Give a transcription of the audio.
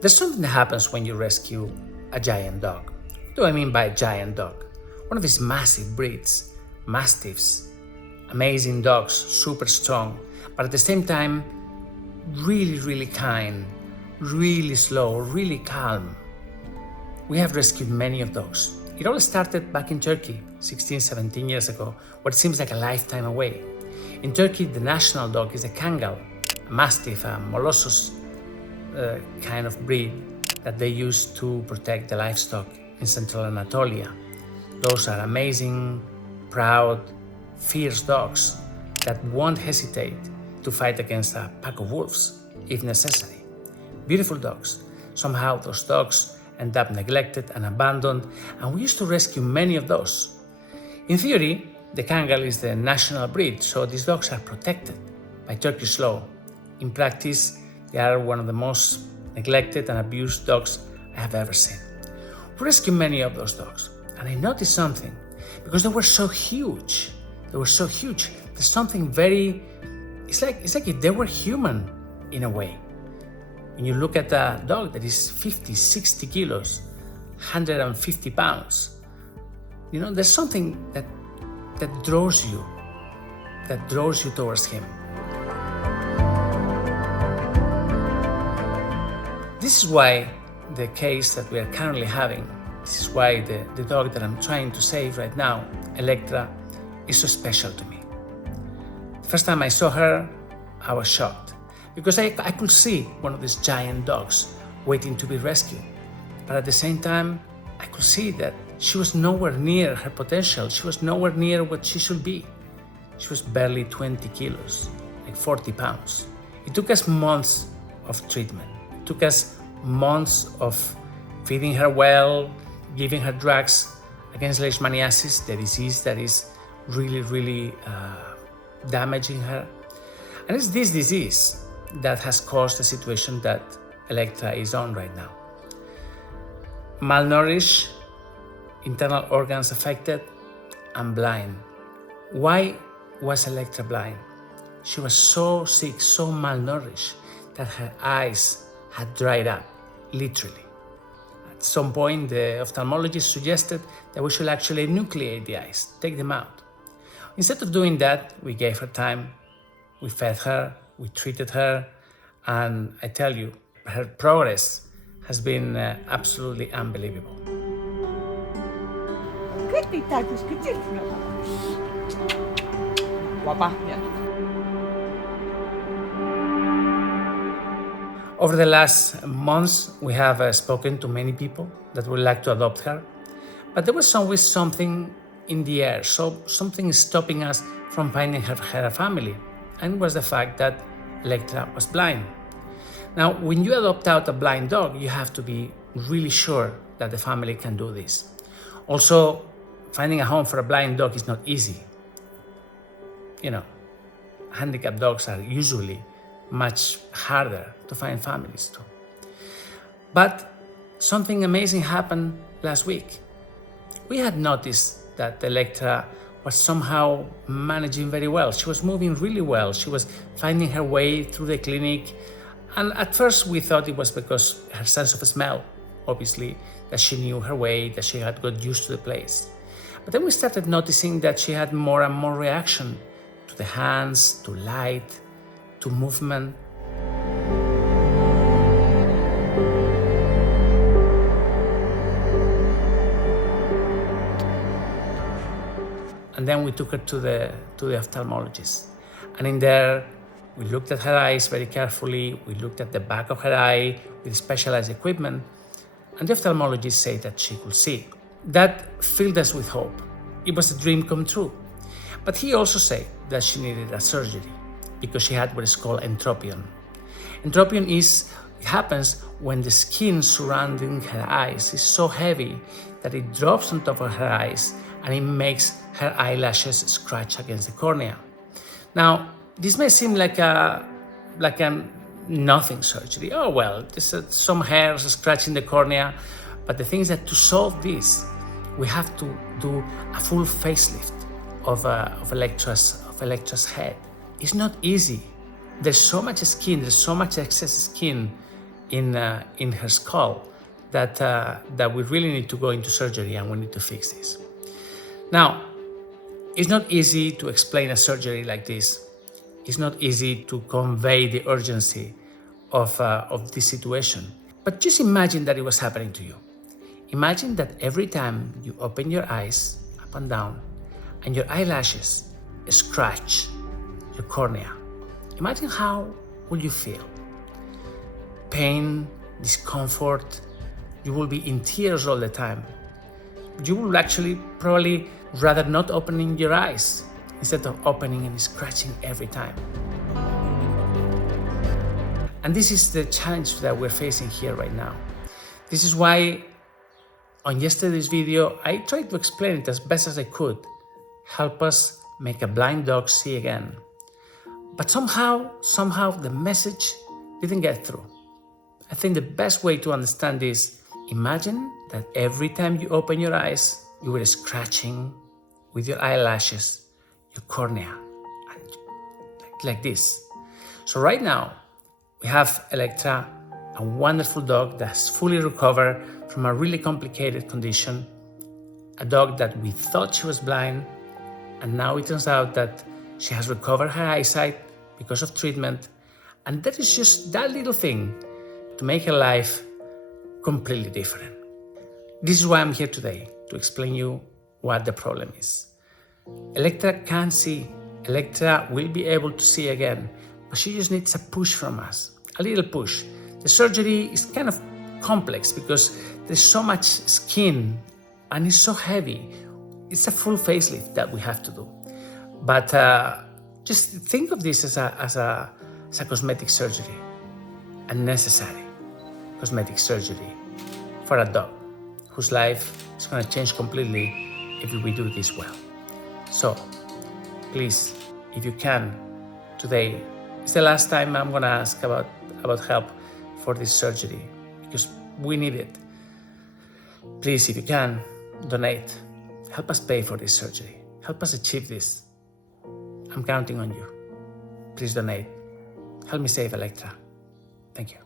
There's something that happens when you rescue a giant dog. What do I mean by giant dog? One of these massive breeds, mastiffs, amazing dogs, super strong, but at the same time, really, really kind, really slow, really calm. We have rescued many of those. It all started back in Turkey, 16, 17 years ago, what seems like a lifetime away. In Turkey, the national dog is a Kangal, a Mastiff, a Molossus kind of breed that they use to protect the livestock in central Anatolia. Those are amazing, proud, fierce dogs that won't hesitate to fight against a pack of wolves if necessary. Beautiful dogs. Somehow those dogs end up neglected and abandoned, and we used to rescue many of those. In theory, the Kangal is the national breed, so these dogs are protected by Turkish law. In practice, they are one of the most neglected and abused dogs I have ever seen. We rescued many of those dogs, and I noticed something, because they were so huge. There's something very, it's like if they were human in a way. When you look at a dog that is 50, 60 kilos, 150 pounds, there's something that draws you towards him. This is why the case that we are currently having, this is why the dog that I'm trying to save right now, Electra, is so special to me. The first time I saw her, I was shocked because I could see one of these giant dogs waiting to be rescued. But at the same time, I could see that she was nowhere near her potential. She was nowhere near what she should be. She was barely 20 kilos, like 40 pounds. It took us months of treatment. It took us months of feeding her well, giving her drugs against leishmaniasis, the disease that is really, really damaging her. And it's this disease that has caused the situation that Electra is on right now. Malnourished, internal organs affected, and blind. Why was Electra blind? She was so sick, so malnourished, that her eyes had dried up, literally. At some point, the ophthalmologist suggested that we should actually nucleate the eyes, take them out. Instead of doing that, we gave her time, we fed her, we treated her, and I tell you, her progress has been absolutely unbelievable. Over the last months, we have spoken to many people that would like to adopt her, but there was always something in the air, so something is stopping us from finding her a family, and it was the fact that Electra was blind. Now, when you adopt out a blind dog, you have to be really sure that the family can do this. Also, finding a home for a blind dog is not easy. Handicapped dogs are usually much harder to find families to. But something amazing happened last week. We had noticed that Electra was somehow managing very well. She was moving really well. She was finding her way through the clinic. And at first we thought it was because her sense of smell, obviously, that she knew her way, that she had got used to the place. But then we started noticing that she had more and more reaction to the hands, to light, to movement. And then we took her to the ophthalmologist. And in there, we looked at her eyes very carefully. We looked at the back of her eye with specialized equipment. And the ophthalmologist said that she could see. That filled us with hope. It was a dream come true. But he also said that she needed a surgery because she had what is called entropion. Entropion happens when the skin surrounding her eyes is so heavy that it drops on top of her eyes and it makes her eyelashes scratch against the cornea. Now, this may seem like a nothing surgery. Oh well, there's some hairs scratching the cornea. But the thing is that to solve this, we have to do a full facelift of Electra's head. It's not easy. There's so much skin, there's so much excess skin in her skull that we really need to go into surgery and we need to fix this. Now, it's not easy to explain a surgery like this. It's not easy to convey the urgency of this situation. But just imagine that it was happening to you. Imagine that every time you open your eyes up and down and your eyelashes scratch your cornea. Imagine how will you feel? Pain, discomfort, you will be in tears all the time. You will actually probably rather not opening your eyes instead of opening and scratching every time. And this is the challenge that we're facing here right now. This is why on yesterday's video, I tried to explain it as best as I could. Help us make a blind dog see again. But somehow the message didn't get through. I think the best way to understand this, imagine that every time you open your eyes, you were scratching with your eyelashes, your cornea, and like this. So right now, we have Electra, a wonderful dog that's fully recovered from a really complicated condition, a dog that we thought she was blind, and now it turns out that she has recovered her eyesight because of treatment, and that is just that little thing to make her life completely different. This is why I'm here today, to explain you what the problem is. Electra can't see. Electra will be able to see again, but she just needs a push from us, a little push. The surgery is kind of complex because there's so much skin and it's so heavy. It's a full facelift that we have to do. But just think of this as a cosmetic surgery, a necessary cosmetic surgery for a dog whose life is going to change completely if we do this well. So please, if you can, today is the last time I'm going to ask about help for this surgery because we need it. Please, if you can, donate. Help us pay for this surgery. Help us achieve this. I'm counting on you. Please donate. Help me save Electra. Thank you.